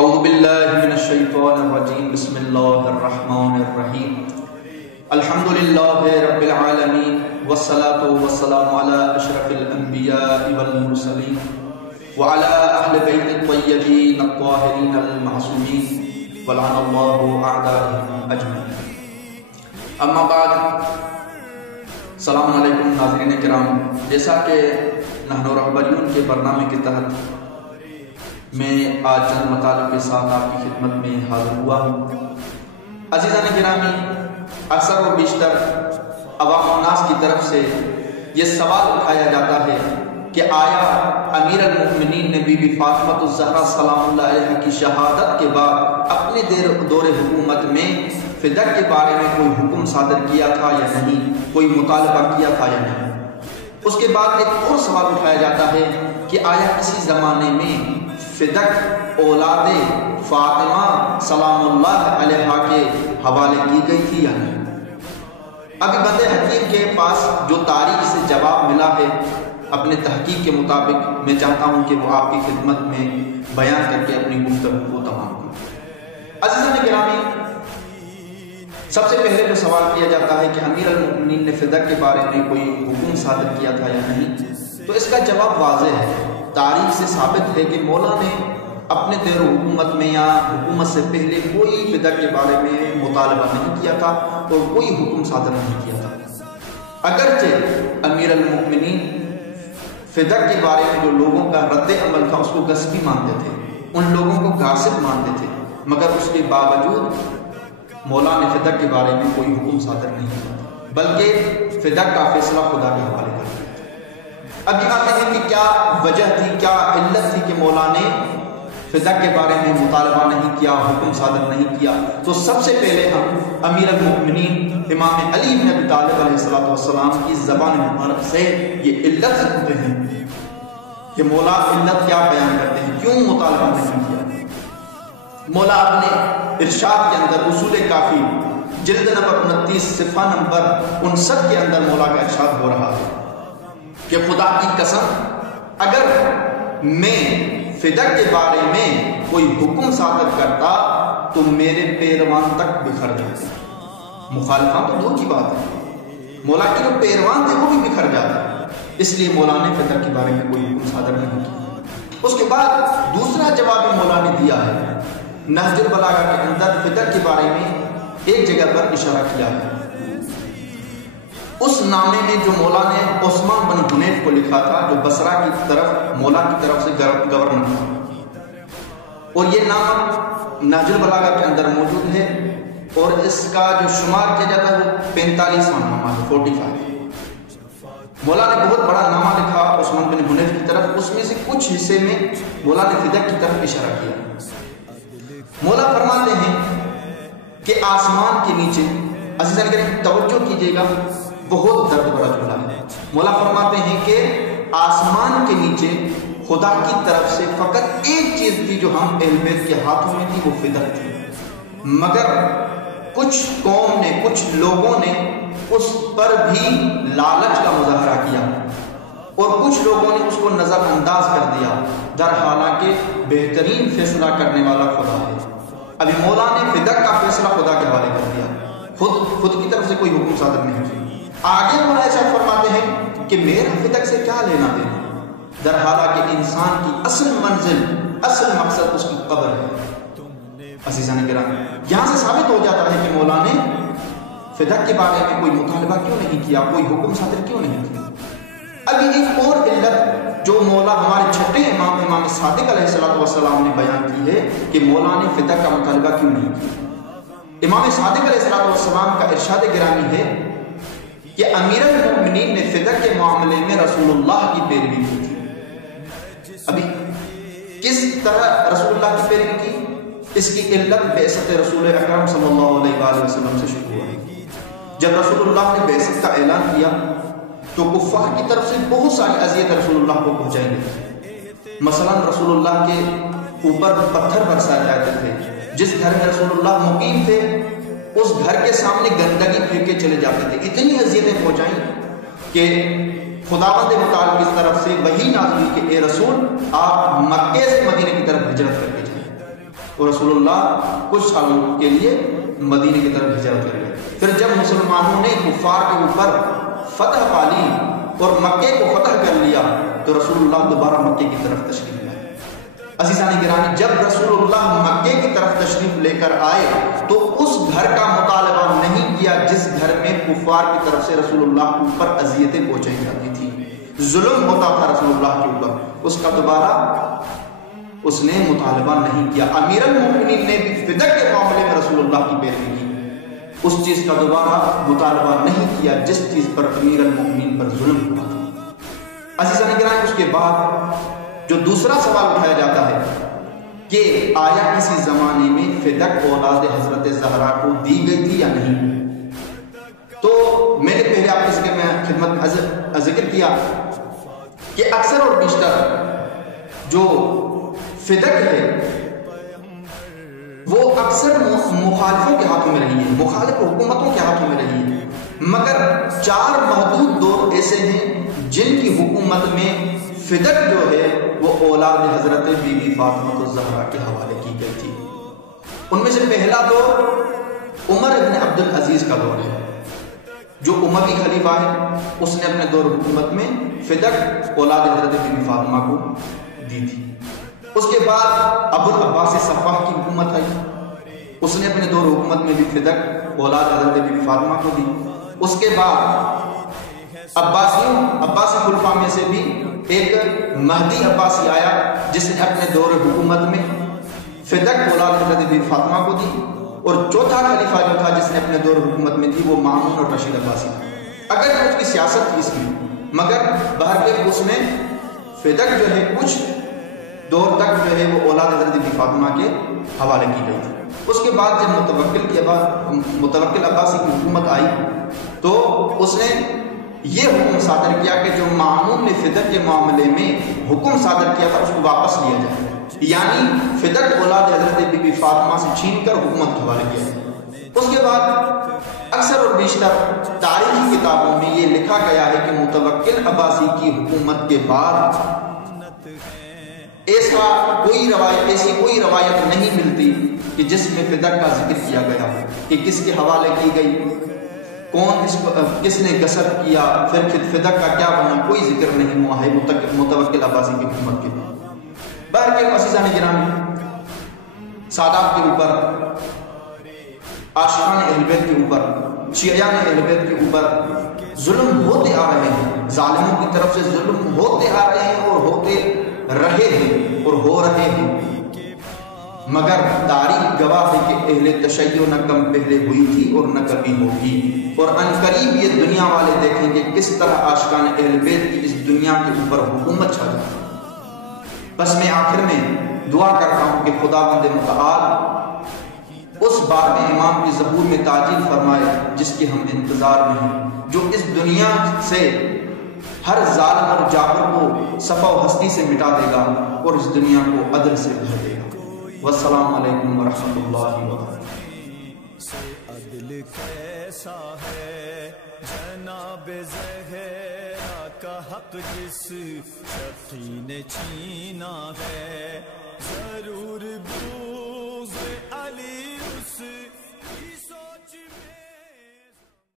اعوذ باللہ من الشیطان الرجیم بسم اللہ الرحمن الرحیم الحمدللہ رب العالمین والصلاة والسلام علی اشرف الانبیاء والمرسلین وعلی اہل بیت الطیبین الطاہرین المعصومین ولعن اللہ اعداءهم اجمعین۔ اما بعد، السلام علیکم ناظرین کرام، جیسا کہ نحن رہبریون کے برنامے کے تحت میں آج چند مطالب کے ساتھ آپ کی خدمت میں حاضر ہوا ہوں۔ عزیزان گرامی، اکثر و بیشتر عوام الناس کی طرف سے یہ سوال اٹھایا جاتا ہے کہ آیا امیر المؤمنین نے بی بی فاطمہ الزہرا سلام اللہ علیہ کی شہادت کے بعد اپنے دور حکومت میں فدق کے بارے میں کوئی حکم صادر کیا تھا یا نہیں، کوئی مطالبہ کیا تھا یا نہیں؟ اس کے بعد ایک اور سوال اٹھایا جاتا ہے کہ آیا کسی زمانے میں فدق اولاد فاطمہ سلام اللہ علیہ کے حوالے کی گئی تھی یا نہیں؟ ابھی بندے حکیم کے پاس جو تاریخ سے جواب ملا ہے، اپنے تحقیق کے مطابق میں چاہتا ہوں کہ وہ آپ کی خدمت میں بیان کر کے اپنی گفتگو کو تمام کروں۔ عزیزان گرامی، سب سے پہلے جو سوال کیا جاتا ہے کہ امیر المؤمنین نے فدق کے بارے میں کوئی حکم صادر کیا تھا یا نہیں، تو اس کا جواب واضح ہے۔ تاریخ سے ثابت ہے کہ مولا نے اپنے دور حکومت میں یا حکومت سے پہلے کوئی فدق کے بارے میں مطالبہ نہیں کیا تھا اور کوئی حکم صادر نہیں کیا تھا۔ اگرچہ امیر المؤمنین فدق کے بارے میں جو لوگوں کا رد عمل تھا اس کو غصبی مانتے تھے، ان لوگوں کو غاصب مانتے تھے، مگر اس کے باوجود مولا نے فدق کے بارے میں کوئی حکم صادر نہیں کیا، بلکہ فدق کا فیصلہ خدا کے حوالے کر دیا۔ اب یہ آتے ہیں کہ کیا وجہ تھی، کیا علت تھی کہ مولا نے فدق کے بارے میں مطالبہ نہیں کیا، حکم صادر نہیں کیا؟ تو سب سے پہلے ہم امیر المؤمنین امام علی بن ابی طالب علیہ السلام کی زبان مبارک سے یہ علت سنتے ہیں کہ مولا علت کیا بیان کرتے ہیں، کیوں مطالبہ نہیں کیا۔ مولا اپنے ارشاد کے اندر اصول کافی جلد نمبر 29 صفحہ نمبر 59 کے اندر مولا کا ارشاد ہو رہا ہے کہ خدا کی قسم، اگر میں فدق کے بارے میں کوئی حکم صادر کرتا تو میرے پیروان تک بکھر جاتے۔ مخالفان تو دور کی بات ہے، مولا کے جو پیروان تھے وہ بھی بکھر جاتے، اس لیے مولا نے فدق کے بارے میں کوئی حکم صادر نہیں کیا۔ اس کے بعد دوسرا جواب مولا نے دیا ہے، نہج البلاغہ کے اندر فدق کے بارے میں ایک جگہ پر اشارہ کیا ہے۔ اس نامے میں جو مولا نے عثمان بن حنیف کو لکھا تھا، جو بصرہ کی طرف مولا کی طرف سے گورنر تھا، اور یہ نام نہج البلاغہ کے اندر موجود ہے، اور اس کا جو شمار کیا جاتا ہے وہ 45واں نامہ ہے، 45۔ مولا نے بہت بڑا نامہ لکھا عثمان بن حنیف کی طرف، اس میں سے کچھ حصے میں مولا نے فدق کی طرف اشارہ کیا۔ مولا فرماتے ہیں کہ آسمان کے نیچے، عزیزان کریم توجہ کیجئے گا، بہت درد بھرا جملہ ہے۔ مولا فرماتے ہیں کہ آسمان کے نیچے خدا کی طرف سے فقط ایک چیز تھی جو ہم اہل بیت کے ہاتھوں میں تھی، وہ فدق تھی، مگر کچھ قوم نے، کچھ لوگوں نے اس پر بھی لالچ کا مظاہرہ کیا اور کچھ لوگوں نے اس کو نظر انداز کر دیا، در حالانکہ بہترین فیصلہ کرنے والا خدا ہے۔ ابھی مولا نے فدق کا فیصلہ خدا کے حوالے کر دیا، خود کی طرف سے کوئی حکم صادر نہیں کیا۔ آگے مولا ایسا فرماتے ہیں کہ میرا فدق سے کیا لینا دینا، در حالانکہ انسان کی اصل منزل، اصل مقصد اس کی قبر ہے۔ عزیزان کرام، یہاں سے ثابت ہو جاتا ہے کہ مولا نے فدق کے بارے میں کوئی مطالبہ کیوں نہیں کیا، کوئی حکم صادر کیوں نہیں کیا۔ ابھی ایک اور علت جو مولا ہمارے چھٹے امام صادق علیہ السلام نے بیان کی ہے کہ مولا نے فدق کا مطالبہ کیوں نہیں کیا۔ امام صادق علیہ السلام کا ارشاد گرامی ہے کہ امیر المؤمنین نے فدق کے معاملے میں رسول اللہ کی پیروی کی تھی۔ ابھی کس طرح رسول اللہ کی پیروی کی؟ اس کی علت بعثت رسول اکرم صلی اللہ علیہ وآلہ وسلم سے شروع ہوئی۔ جب رسول اللہ نے بعثت کا اعلان کیا تو کفار کی طرف سے بہت ساری اذیت رسول اللہ کو پہنچائی گئی۔ مثلا رسول اللہ کے اوپر پتھر برسائے جاتے تھے، جس گھر میں رسول اللہ مقیم تھے اس گھر کے سامنے گندگی پھینکے چلے جاتے تھے۔ اتنی اذیتیں پہنچائیں کہ خداوند متعال کی طرف سے وحی نازل ہوئی کہ اے رسول، آپ مکے سے مدینے کی طرف ہجرت کر کے جائیں۔ اور رسول اللہ کچھ سالوں کے لیے مدینے کی طرف ہجرت کر گئے۔ پھر جب مسلمانوں نے کفار کے اوپر فتح پا لی اور مکے کو فتح کر لیا تو رسول اللہ دوبارہ مکے کی طرف تشریف لائے۔ عزیزان گرامی، جب رسول اللہ مکے کی طرف تشریف لے کر آئے تو اس گھر کا مطالبہ نہیں کیا جس گھر میں کفار کی طرف سے رسول اللہ کے اوپر اذیتیں پہنچائی جاتی تھی، ظلم ہوتا تھا رسول اللہ کے اوپر، اس کا دوبارہ اس نے مطالبہ نہیں کیا۔ امیر المومنین نے بھی فدق کے معاملے میں رسول اللہ کی پیروی کی، اس چیز کا دوبارہ مطالبہ نہیں کیا جس چیز پر امیر المومنین پر ظلم ہوا تھا۔ عزیزان گرامی، اس کے بعد جو دوسرا سوال اٹھایا جاتا ہے کہ آیا کسی زمانے میں فدق اولاد حضرت زہرا کو دی گئی تھی یا نہیں؟ تو میں نے پہلے آپ اس کے میں خدمت میں ذکر کیا کہ اکثر اور بیشتر جو فدق ہے وہ اکثر مخالفوں کے ہاتھوں میں رہی ہے، مخالف حکومتوں کے ہاتھوں میں رہی ہے، مگر 4 محدود دور ایسے ہیں جن کی حکومت میں فدق جو ہے وہ اولاد حضرت بی بی فاطمہ الزہرا کے حوالے کی گئی تھی۔ ان میں سے پہلا دور عمر ابن عبد العزیز کا دور ہے، جو اموی خلیفہ ہے، اس نے اپنے دور حکومت میں فدق اولاد حضرت بی بی فاطمہ کو دی تھی۔ اس کے بعد ابو العباس صفاح کی حکومت آئی، اس نے اپنے دور حکومت میں بھی فدق اولاد حضرت بی بی فاطمہ کو دی۔ اس کے بعد عباسی خلفاء میں سے بھی ایک مہدی عباسی آیا جس نے اپنے دور حکومت میں فدق اولاد حضرت بی بی فاطمہ کو دی، اور چوتھا خلیفہ جو تھا جس نے اپنے دور حکومت میں دی وہ مامون اور رشید عباسی تھا۔ اگر اس کی سیاست تھی اس میں، مگر بہرکیف اس میں فدق جو ہے کچھ دور تک جو ہے وہ اولاد حضرت بی فاطمہ کے حوالے کی گئی تھی۔ اس کے بعد جب متوکل عباسی کی حکومت آئی تو اس نے یہ حکم صادر کیا کہ جو مامون نے فدق کے معاملے میں حکم صادر کیا تھا اس کو واپس لیا جائے، یعنی فدق اولاد حضرت بی بی فاطمہ سے چھین کر حکومت کے حوالے کیا جائے۔ اس کے بعد اکثر اور بیشتر تاریخی کتابوں میں یہ لکھا گیا ہے کہ متوکل عباسی کی حکومت کے بعد ایسی کوئی روایت نہیں ملتی کہ جس میں فدق کا ذکر کیا گیا کہ کس کے حوالے کی گئی، کس نے غصب کیا، پھر فدق کا کیا بنا، کوئی ذکر نہیں ہوا ہے متوکل عباسی کی حکومت کے بعد۔ بہرکیف عزیزان گرامی، سادات کے اوپر، عاشقان اہل بیت کے اوپر، شیعیان اہل بیت کے اوپر ظلم ہوتے آ رہے ہیں، ظالموں کی طرف سے ظلم ہوتے آ رہے ہیں اور ہوتے رہے ہیں اور ہو رہے ہیں، مگر تاریخ گواہ ہے کہ اہل تشیع نہ کم پہلے ہوئی تھی اور نہ کبھی ہوگی، اور عنقریب یہ دنیا والے دیکھیں گے کس طرح عاشقان اہل بیت کی اس دنیا کے اوپر حکومت چھا جاتی ہے۔ بس میں آخر میں دعا کرتا ہوں کہ خداوند متعال اس بات امام کی ظہور میں تعجیل فرمائے جس کی ہم انتظار میں ہیں، جو اس دنیا سے ہر ظالم اور جابر کو صفا و ہستی سے مٹا دے گا اور اس دنیا کو عدل سے بھر دے گا۔ والسلام علیکم ورحمۃ اللہ وبرکاتہ۔ عدل کیسا ہے جناب زہرا کا حق جس شقی نے چھینا ہے، ضرور